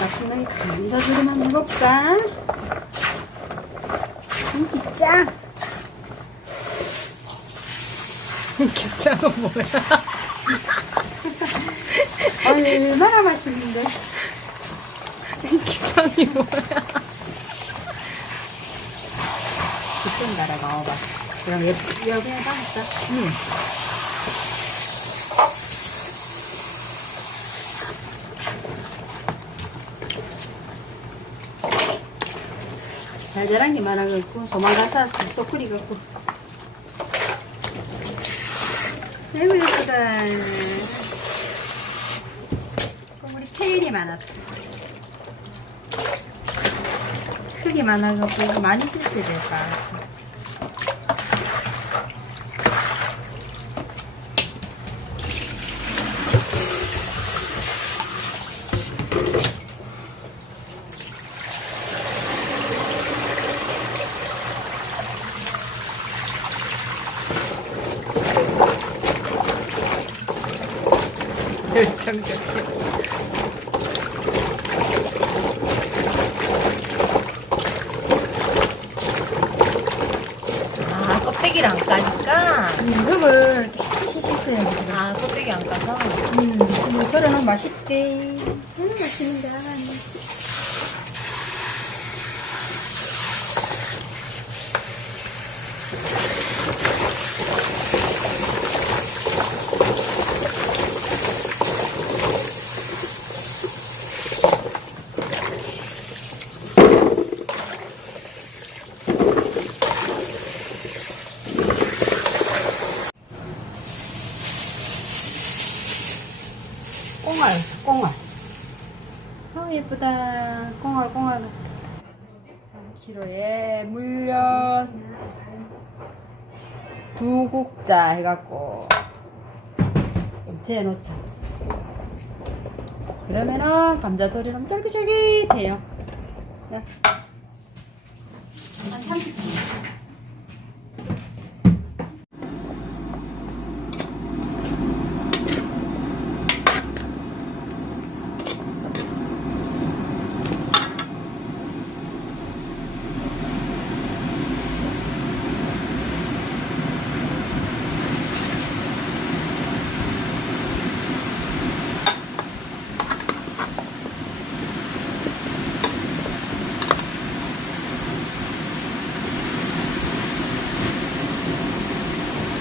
맛있는 감자조림만 먹을까? 인기짱! 기차는 뭐야? 얼마나 맛있는데? 기차이 뭐야? 기쁜 나라 나와봐. 그럼 여기에 담았어? 응. 잘 자란 게 많아갖고 도망가서 쏙 끓이갖고. 아이고 예쁘다. 우리 체일이 많았다. 크기 많아갖고 많이 실수해야 될까. 열정적이야. 아, 껍데기를 안 까니까? 흙을 깨끗이 씻어야 돼. 아, 껍데기 안 까서? 뭐 저러는 맛있대. 맛있는데. 꽁알, 꽁알. 예쁘다. 꽁알, 꽁알 같아. 3kg에 물엿, 두국자 해갖고 좀 재놓자. 그러면은 감자조림은 쫄깃쫄깃해요. 한 30분.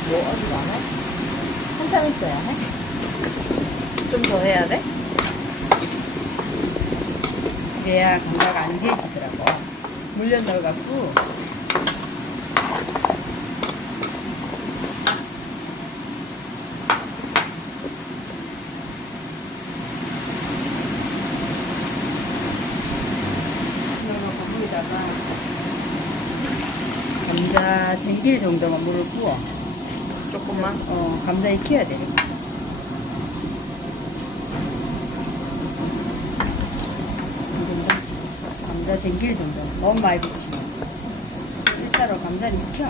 뭐, 아직 안 해? 한참 있어야 해. 좀 더 해야 돼? 그래야 감자가 안 개지더라고. 물엿 넣어갖고. 넣어갖고 물에다가 감자 쟁길 정도만 물을 부어. 조금만? 감자 익혀야 돼. 감자 쟁길 정도. 너무 많이 붙이면. 1차로 감자를 익혀.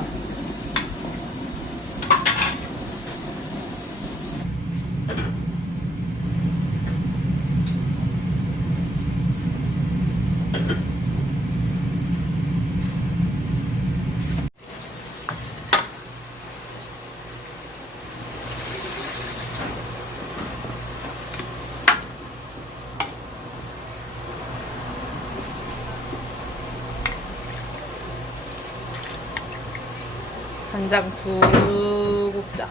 간장 두 국자.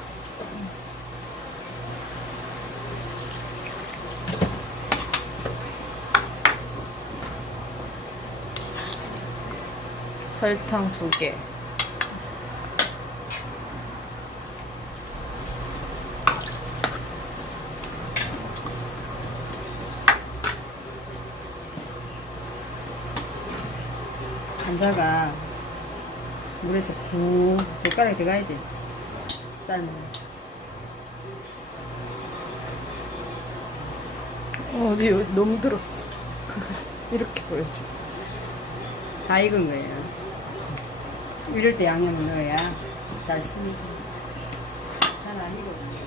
설탕 2개. 감자가 물에서 푹 젓가락에 들어가야 돼. 삶으면. 어디 너무 들었어. 이렇게 보여줘. 다 익은 거예요. 이럴 때 양념을 넣어야 잘 씁니다. 잘 안 익거든요.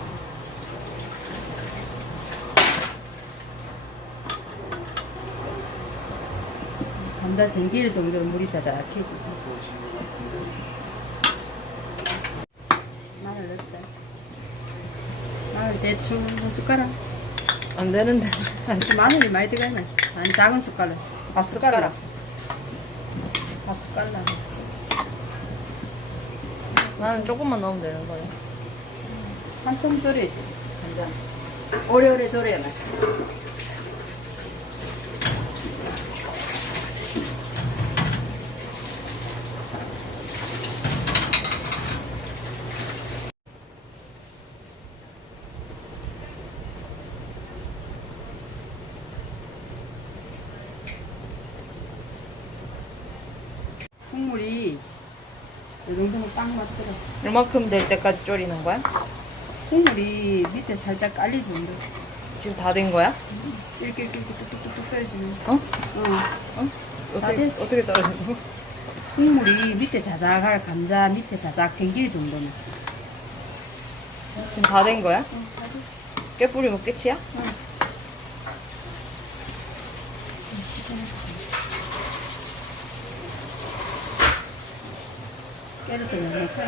감자 생길 정도로 물이 자작해지지. 마늘 넣자. 마늘 대충 한 숟가락. 안 되는데. 마늘이 많이 들어가야 맛있어. 아니 작은 숟가락. 밥 숟가락. 밥 숟가락. 나는 조금만 넣으면 되는 거야. 한참 졸여야지. 간장. 오래오래 졸여야 맛있어. 국물이 이 정도면 딱 맞더라. 이만큼 될 때까지 졸이는 거야? 국물이 밑에 살짝 깔릴 정도. 지금 다 된 거야? 이렇게 뚝뚝뚝뚝 떨어지면. 어? 어. 다 됐어. 어떻게 떨어지는 거? 국물이 밑에 자작할 감자 밑에 자작 쟁길 정도면. 지금 다 된 거야? 다 됐어. 깨 뿌리면 끝이야? 깨를 좀 넣을까?